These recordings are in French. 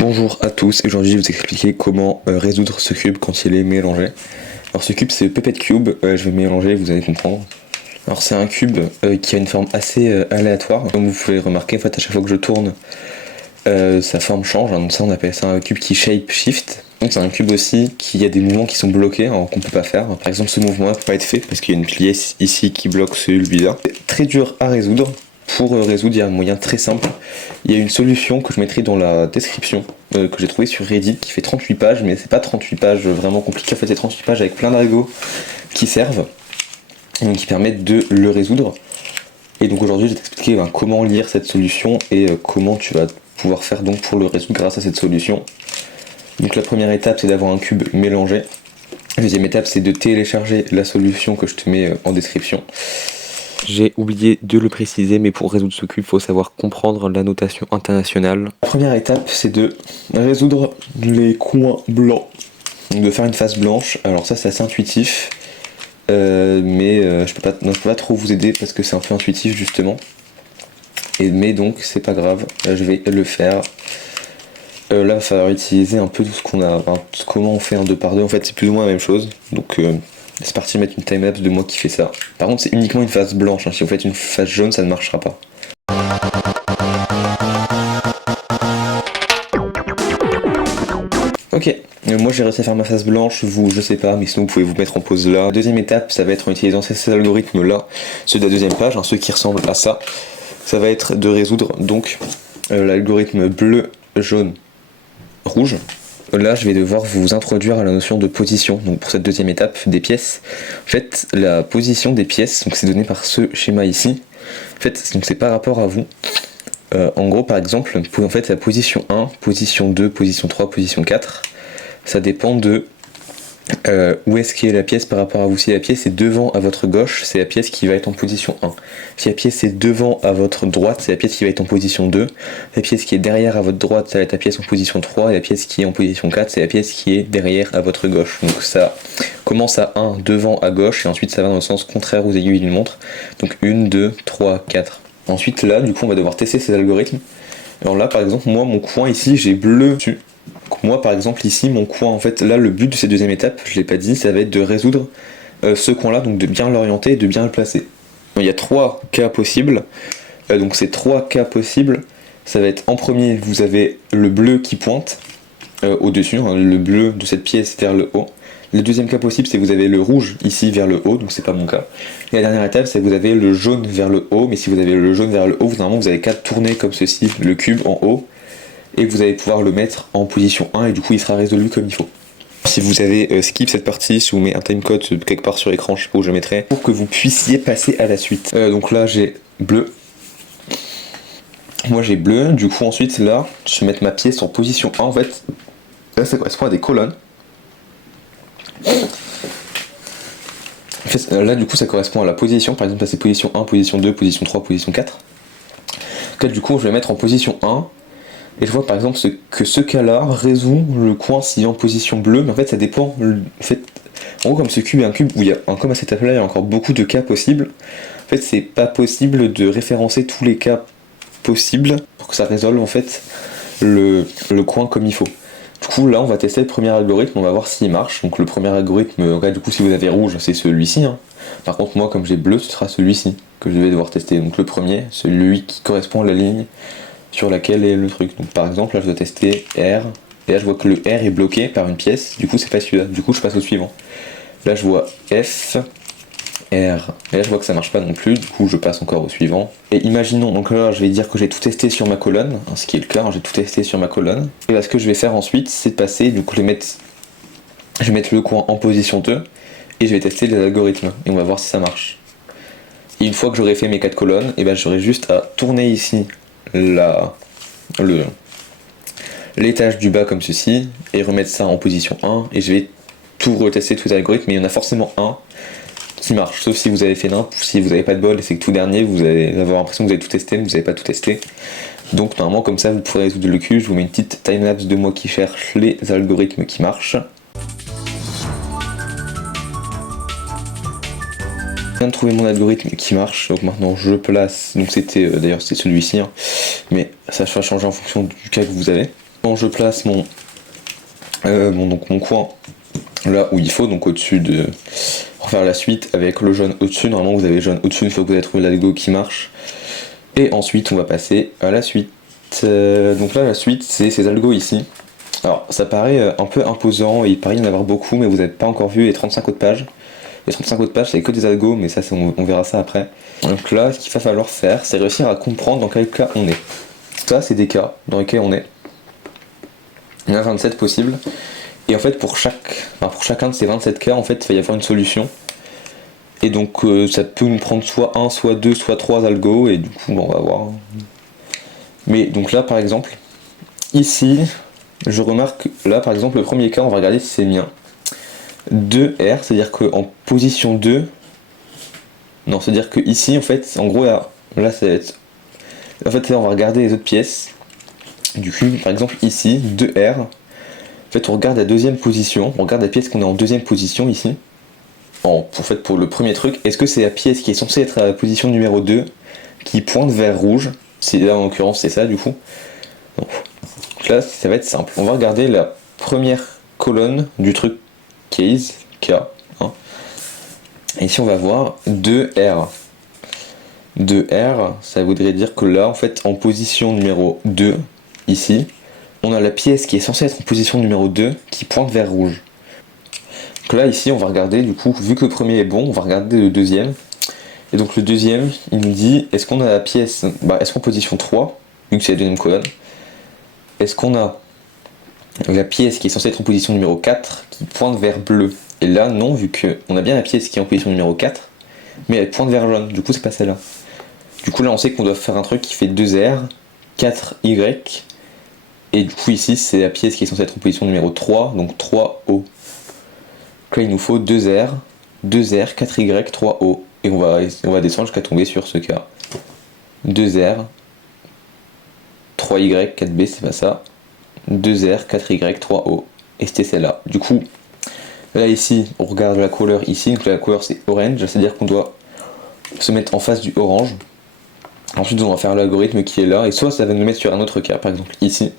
Bonjour à tous, et aujourd'hui je vais vous expliquer comment résoudre ce cube quand il est mélangé. Alors ce cube c'est Puppet Cube, je vais mélanger, vous allez comprendre. Alors c'est un cube qui a une forme assez aléatoire, comme vous pouvez remarquer, en fait à chaque fois que je tourne, sa forme change, donc ça on appelle ça un cube qui shape shift. Donc c'est un cube aussi qui a des mouvements qui sont bloqués, alors qu'on peut pas faire. Par exemple ce mouvement là peut pas être fait parce qu'il y a une pièce ici qui bloque celui-là. C'est très dur à résoudre. Pour résoudre, il y a un moyen très simple. Il y a une solution que je mettrai dans la description, que j'ai trouvé sur Reddit, qui fait 38 pages, mais c'est pas 38 pages vraiment compliquées, en fait c'est 38 pages avec plein d'algos qui servent, donc qui permettent de le résoudre. Et donc aujourd'hui je vais t'expliquer comment lire cette solution et comment tu vas pouvoir faire donc pour le résoudre grâce à cette solution. Donc la première étape c'est d'avoir un cube mélangé. La deuxième étape c'est de télécharger la solution que je te mets en description. J'ai oublié de le préciser, mais pour résoudre ce cube, il faut savoir comprendre la notation internationale. La première étape, c'est de résoudre les coins blancs. Donc de faire une face blanche. Alors ça, c'est assez intuitif. Mais je peux pas trop vous aider parce que c'est un peu intuitif, justement. Mais donc, c'est pas grave. Là, je vais le faire. Là, il va falloir utiliser un peu tout ce qu'on a. Enfin, comment on fait un 2x2. En fait, c'est plus ou moins la même chose. Donc... c'est parti mettre une timelapse de moi qui fait ça. Par contre c'est uniquement une face blanche, hein. Si vous faites une face jaune ça ne marchera pas. Ok, moi j'ai réussi à faire ma face blanche, vous je sais pas, mais sinon vous pouvez vous mettre en pause là. Deuxième étape, ça va être en utilisant ces algorithmes là, ceux de la deuxième page, hein, ceux qui ressemblent à ça. Ça va être de résoudre donc l'algorithme bleu, jaune, rouge. Là, je vais devoir vous introduire à la notion de position. Donc pour cette deuxième étape des pièces, en fait, la position des pièces, donc c'est donné par ce schéma ici. En fait, donc c'est par rapport à vous. En gros, par exemple, en fait, la position 1, position 2, position 3, position 4, ça dépend de où est-ce qu'est la pièce par rapport à vous. Si la pièce est devant à votre gauche, c'est la pièce qui va être en position 1. Si la pièce est devant à votre droite, c'est la pièce qui va être en position 2. La pièce qui est derrière à votre droite, ça va être la pièce en position 3. Et la pièce qui est en position 4, c'est la pièce qui est derrière à votre gauche. Donc ça commence à 1 devant à gauche et ensuite ça va dans le sens contraire aux aiguilles d'une montre. Donc 1, 2, 3, 4. Ensuite là, du coup, on va devoir tester ces algorithmes. Alors là, par exemple, moi, mon coin ici, j'ai bleu dessus. Moi par exemple ici mon coin, en fait là le but de cette deuxième étape, je l'ai pas dit, ça va être de résoudre ce coin là, donc de bien l'orienter et de bien le placer. Il y a 3 cas possibles, donc ces 3 cas possibles, ça va être en premier vous avez le bleu qui pointe au dessus, hein, le bleu de cette pièce vers le haut. Le deuxième cas possible c'est que vous avez le rouge ici vers le haut, donc c'est pas mon cas. Et la dernière étape c'est que vous avez le jaune vers le haut, mais si vous avez le jaune vers le haut, normalement vous avez qu'à tourner comme ceci, le cube en haut, et vous allez pouvoir le mettre en position 1 et du coup il sera résolu comme il faut. Si vous avez skip cette partie, si vous mettez un timecode quelque part sur l'écran, je sais pas où je mettrai, pour que vous puissiez passer à la suite. Donc là j'ai bleu. Moi j'ai bleu, du coup ensuite là, je vais mettre ma pièce en position 1 en fait. Là ça correspond à des colonnes. En fait, là du coup ça correspond à la position, par exemple là c'est position 1, position 2, position 3, position 4. Là du coup je vais mettre en position 1. Et je vois par exemple que ce cas-là résout le coin s'il est en position bleue, mais en fait ça dépend. En fait, en gros comme ce cube est un cube où il y a, comme à cette étape-là, il y a encore beaucoup de cas possibles. En fait, c'est pas possible de référencer tous les cas possibles pour que ça résolve en fait le coin comme il faut. Du coup là on va tester le premier algorithme, on va voir s'il marche. Donc le premier algorithme, du coup si vous avez rouge, c'est celui-ci. Hein. Par contre moi comme j'ai bleu, ce sera celui-ci que je vais devoir tester. Donc le premier, celui qui correspond à la ligne sur laquelle est le truc. Donc par exemple là je dois tester R, et là je vois que le R est bloqué par une pièce, du coup c'est pas celui-là, du coup je passe au suivant. Là je vois F, R, et là je vois que ça marche pas non plus, du coup je passe encore au suivant. Et imaginons, donc là je vais dire que j'ai tout testé sur ma colonne, hein, ce qui est le cas, hein, j'ai tout testé sur ma colonne. Et là ce que je vais faire ensuite c'est de passer, du coup je vais mettre le coin en position 2, et je vais tester les algorithmes, et on va voir si ça marche. Et une fois que j'aurai fait mes 4 colonnes, et ben j'aurai juste à tourner ici l'étage du bas comme ceci et remettre ça en position 1 et je vais tout retester tous les algorithmes, mais il y en a forcément un qui marche, sauf si vous avez fait n'importe, si vous n'avez pas de bol et c'est que tout dernier vous allez avoir l'impression que vous avez tout testé mais vous n'avez pas tout testé. Donc normalement comme ça vous pourrez résoudre le cube. Je vous mets une petite timelapse de moi qui cherche les algorithmes qui marchent. Je viens de trouver mon algorithme qui marche, donc maintenant je place, donc c'était d'ailleurs c'était celui-ci, hein, mais ça va changer en fonction du cas que vous avez. Quand je place mon coin là où il faut, donc au-dessus de... Pour faire la suite avec le jaune au-dessus, normalement vous avez le jaune au-dessus, il faut que vous ayez trouvé l'algo qui marche. Et ensuite on va passer à la suite. Donc là la suite c'est ces algos ici. Alors ça paraît un peu imposant et il paraît y en avoir beaucoup, mais vous n'avez pas encore vu les 35 autres pages. Les 35 autres pages c'est que des algos, mais ça on verra ça après. Donc là ce qu'il va falloir faire c'est réussir à comprendre dans quel cas on est. Ça c'est des cas dans lesquels on est. Il y en a 27 possibles. Et en fait pour chacun de ces 27 cas en fait il va y avoir une solution. Et donc ça peut nous prendre soit 1, soit 2, soit 3 algos, et du coup bon, on va voir. Mais donc là par exemple, ici, je remarque, là par exemple le premier cas, on va regarder si c'est bien. 2R, c'est-à-dire qu'en position 2, non, c'est-à-dire que ici en fait, en gros là ça va être... En fait là on va regarder les autres pièces du cube, par exemple ici, 2R. En fait on regarde la deuxième position, on regarde la pièce qu'on est en deuxième position ici. Pour le premier truc, est-ce que c'est la pièce qui est censée être à la position numéro 2 qui pointe vers rouge? Là en l'occurrence c'est ça du coup. Donc là ça va être simple. On va regarder la première colonne du truc case, K. Hein. Et ici on va voir 2R. 2R, ça voudrait dire que là en fait en position numéro 2, ici, on a la pièce qui est censée être en position numéro 2 qui pointe vers rouge. Donc là ici on va regarder du coup, vu que le premier est bon, on va regarder le deuxième. Et donc le deuxième, il nous dit, est-ce qu'on a la pièce, est-ce qu'en position 3, vu que c'est la deuxième colonne, est-ce qu'on a la pièce qui est censée être en position numéro 4 qui pointe vers bleu? Et là non, vu qu'on a bien la pièce qui est en position numéro 4, mais elle pointe vers jaune, du coup c'est pas celle-là. Du coup là on sait qu'on doit faire un truc qui fait 2R, 4Y, et du coup ici c'est la pièce qui est censée être en position numéro 3, donc 3O. Donc là il nous faut 2R, 2R, 4Y, 3O. Et on va descendre jusqu'à tomber sur ce cas. 2R, 3Y, 4B, c'est pas ça. 2R, 4Y, 3O. Et c'était celle-là. Du coup, là ici, on regarde la couleur ici. Donc la couleur c'est orange, c'est-à-dire qu'on doit se mettre en face du orange. Ensuite, on va faire l'algorithme qui est là. Et soit ça va nous mettre sur un autre cas, par exemple ici.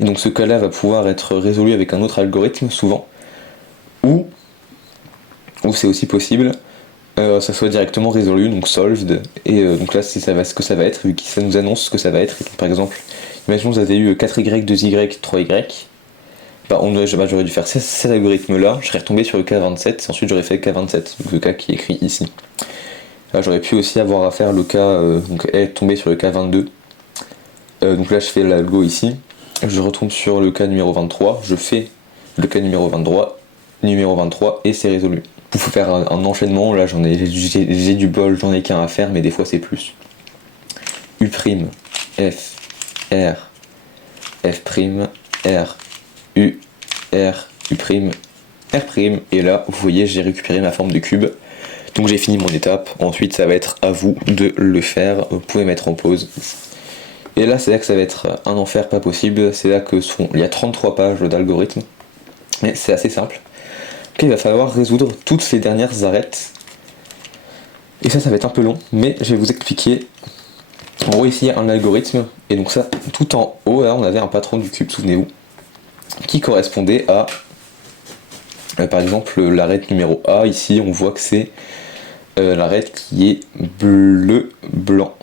Et donc ce cas-là va pouvoir être résolu avec un autre algorithme, souvent. Ou c'est aussi possible. Ça soit directement résolu, donc solved, et donc là c'est ce que ça va être, vu que ça nous annonce ce que ça va être. Et donc, par exemple, imaginons que vous avez eu 4Y, 2Y, 3Y, j'aurais dû faire cet algorithme là, je serais retombé sur le cas 27, et ensuite j'aurais fait le cas 27, donc le cas qui est écrit ici. Là j'aurais pu aussi avoir à faire le cas, tomber sur le cas 22. Donc là je fais l'algo ici, je retombe sur le cas numéro 23, je fais le cas numéro 23, et c'est résolu. Il faut faire un enchaînement, là j'ai du bol, j'en ai qu'un à faire, mais des fois c'est plus. U', F, R, F', R, U, R, U', R', et là vous voyez j'ai récupéré ma forme de cube. Donc j'ai fini mon étape, ensuite ça va être à vous de le faire, vous pouvez mettre en pause. Et là c'est là que ça va être un enfer pas possible, c'est là que il y a 33 pages d'algorithme, mais c'est assez simple. Il va falloir résoudre toutes ces dernières arêtes. Et ça va être un peu long, mais je vais vous expliquer. En gros, ici, il y a un algorithme. Et donc ça, tout en haut, là, on avait un patron du cube, souvenez-vous, qui correspondait à, par exemple, l'arête numéro A. Ici, on voit que c'est l'arête qui est bleu-blanc.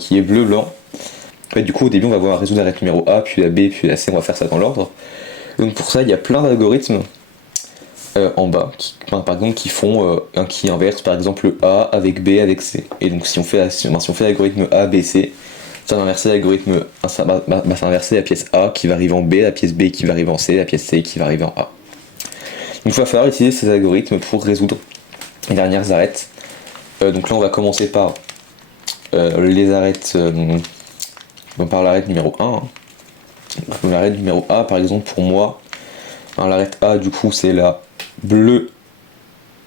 Qui est bleu-blanc. Du coup, au début, on va voir résoudre l'arête numéro A, puis la B, puis la C. On va faire ça dans l'ordre. Donc pour ça, il y a plein d'algorithmes en bas, par exemple qui inverse par exemple A avec B avec C. Et donc si on fait l'algorithme A, B, C, ça va inverser l'algorithme, ça va inverser la pièce A qui va arriver en B, la pièce B qui va arriver en C, la pièce C qui va arriver en A. Donc il va falloir utiliser ces algorithmes pour résoudre les dernières arêtes. Donc là on va commencer par les arêtes, par l'arête numéro 1. Hein. L'arête numéro A par exemple pour moi, l'arête A du coup c'est la bleu,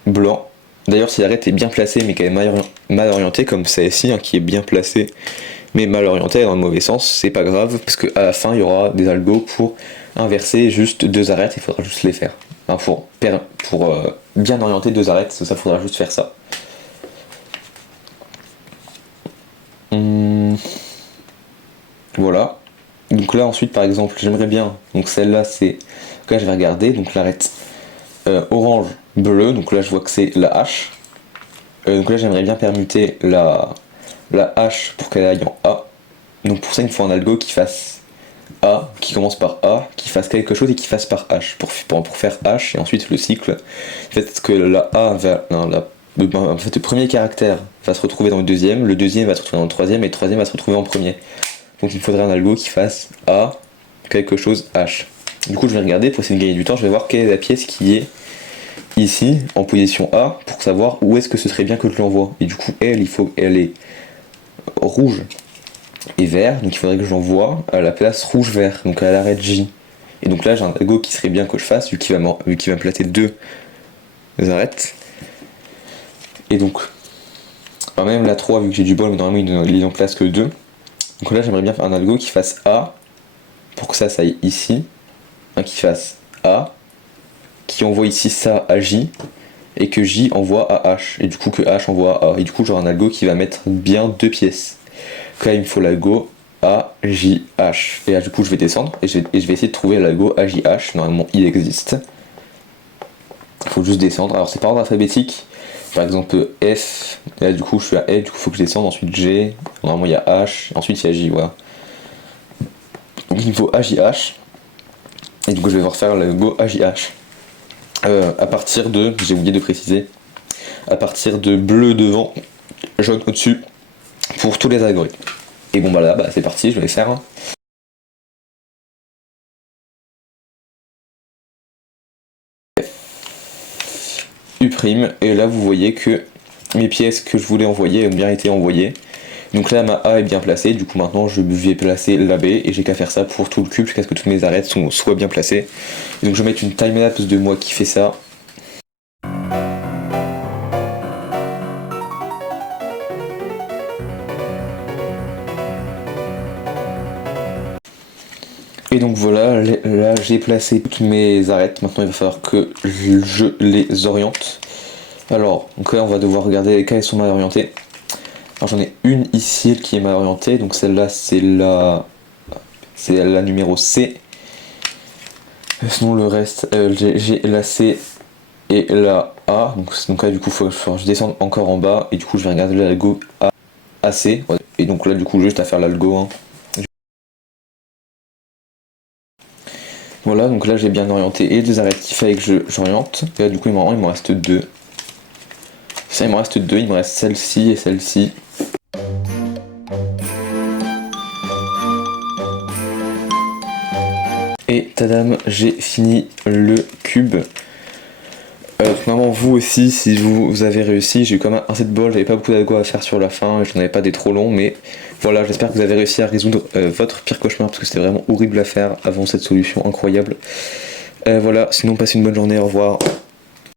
blanc. D'ailleurs si l'arête est bien placée mais qu'elle est mal orientée comme celle-ci, hein, qui est bien placée mais mal orientée dans le mauvais sens, c'est pas grave parce qu'à la fin il y aura des algos pour inverser juste deux arêtes, il faudra juste les faire. Enfin, pour bien orienter deux arêtes, ça faudra juste faire ça. Voilà. Donc là ensuite par exemple j'aimerais bien, donc celle-là c'est, donc là je vais regarder, donc l'arête orange, bleu, donc là je vois que c'est la hache. Donc là j'aimerais bien permuter la hache pour qu'elle aille en A. Donc pour ça il me faut un algo qui fasse A, qui commence par A, qui fasse quelque chose et qui fasse par H, pour faire H, et ensuite le cycle. En fait que la A va, non, en fait, le premier caractère va se retrouver dans le deuxième va se retrouver dans le troisième, et le troisième va se retrouver en premier. Donc il me faudrait un algo qui fasse A, quelque chose H. Du coup je vais regarder, pour essayer de gagner du temps, je vais voir quelle est la pièce qui est ici, en position A, pour savoir où est-ce que ce serait bien que je l'envoie. Et du coup elle, il faut qu'elle est rouge et vert, donc il faudrait que je l'envoie à la place rouge-vert, donc à l'arête J. Et donc là j'ai un algo qui serait bien que je fasse, vu qu'il va me placer deux arêtes. Et donc, même la 3, vu que j'ai du bol, mais normalement il en place que 2. Donc là j'aimerais bien faire un algo qui fasse A, pour que ça aille ici, qui fasse A, qui envoie ici ça à J, et que J envoie à H, et du coup que H envoie à A, et du coup j'aurai un algo qui va mettre bien deux pièces. Donc là il me faut l'algo AJH, et là du coup je vais descendre, et je vais essayer de trouver l'algo AJH, normalement il existe. Il faut juste descendre, alors c'est par ordre alphabétique, par exemple F, et là du coup je suis à F, du coup il faut que je descende, ensuite G, normalement il y a H, ensuite il y a J, voilà. Donc il me faut AJH, et du coup je vais devoir faire l'algo AJH. À partir de, j'ai oublié de préciser, à partir de bleu devant, jaune au-dessus, pour tous les algorithmes. Et bon bah là, c'est parti, je vais les faire. U', et là vous voyez que mes pièces que je voulais envoyer ont bien été envoyées. Donc là ma A est bien placée, du coup maintenant je vais placer la B, et j'ai qu'à faire ça pour tout le cube jusqu'à ce que toutes mes arêtes soient bien placées. Et donc je vais mettre une timelapse de moi qui fait ça. Et donc voilà, là j'ai placé toutes mes arêtes, maintenant il va falloir que je les oriente. Alors, donc là on va devoir regarder lesquelles elles sont mal orientées. Alors j'en ai une ici qui est mal orientée, donc celle-là c'est la numéro C. Sinon le reste, j'ai la C et la A, donc là du coup il faut que je descende encore en bas, et du coup je vais regarder l'algo AC, et donc là du coup juste à faire l'algo 1. Voilà, donc là j'ai bien orienté et deux arêtes qu'il fallait que j'oriente, et là du coup il m'en reste deux. Ça il m'en reste deux, il me reste celle-ci et celle-ci. Et tadam, j'ai fini le cube. Vraiment vous aussi, si vous avez réussi, j'ai eu quand même assez de bol, j'avais pas beaucoup d'algo à faire sur la fin, je n'en avais pas des trop longs, mais voilà, j'espère que vous avez réussi à résoudre votre pire cauchemar, parce que c'était vraiment horrible à faire avant cette solution incroyable. Voilà, sinon passez une bonne journée, au revoir.